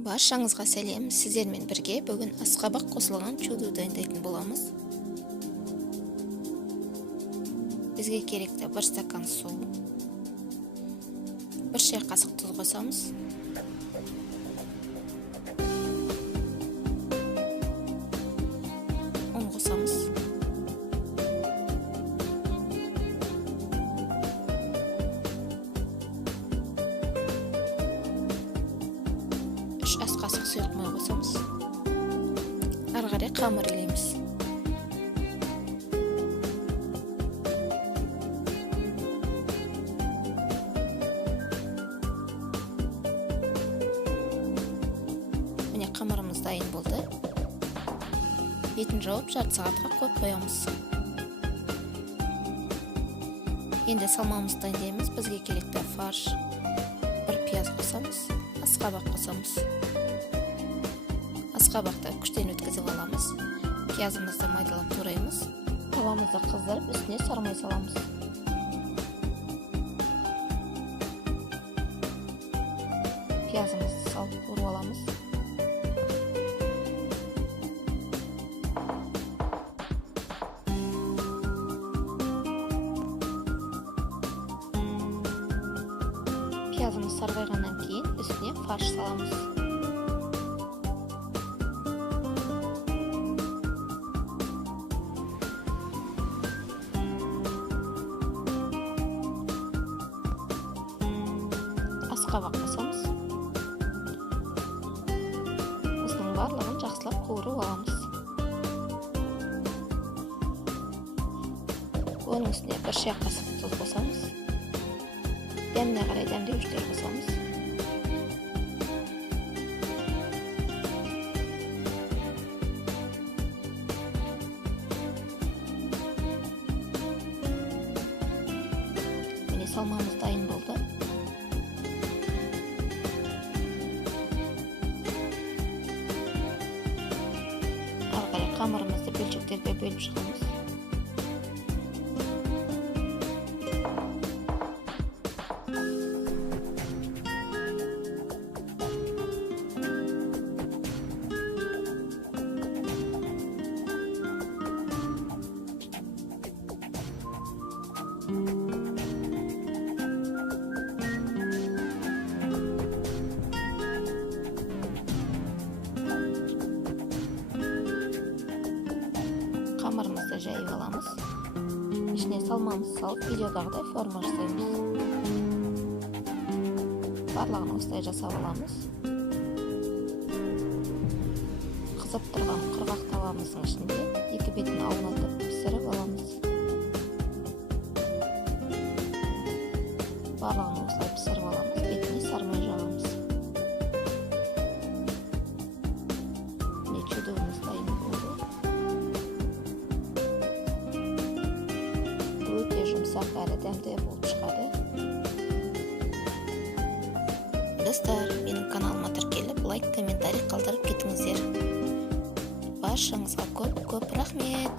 Баршаңызға сәлем. Сіздермен бірге бүгін асқабақ қосылған чуду дайындайтын боламыз. Бізге керекті 1 стакан су, 1 шай қасық тұз қосамыз. Un қосамыз. Ас қасық сұйық май қосамыз. Ары қарай қамыр илейміз. Міне қамырымыз дайын болды. Бетін жауып жарты сағатқа қойып қоямыз. Енді салмамыз дайындаймыз. Бізге керекті фарш, 1 пияз қосамыз, асқабақ қосамыз. Асқабақты күштен өткізіп аламыз. Пиязымызды майдалап тураймыз. Тавамызды қыздырып, үстіне сары май саламыз. Пиязымызды салып қуырып аламыз. Пиязымыз сарғайғаннан кейін үстіне фарш саламыз. Асқабақ қосамыз. Осының барлығын жақсылап қуырып аламыз. Оның үстіне 1 шай қасық тұз қосамыз. Дәміне қарай дәмдеуіштер қосамыз. Міне салмамыз дайын болды. Қамырымызды бөлшектерге бөліп шығамыз. Қамырымызды жайып аламыз. Ішіне салмамыз салып, видеодағыдай форма жасаймыз. Барлығын осылай жасап аламыз. Қызып тұрған құрғақ тавамыздың ішінде 2 бетін аунатып пісіріп аламыз. Барлығын осылай пісіріп аламыз. Бетіне сары май жағамыз. Міне чудуымыз дайын болды. Өте жұмсақ әрі дәмді болып шығады. Достар, менің каналыма тіркеліп, лайк, комментарий қалдырып кетіңіздер. Баршаңызға көп рахмет.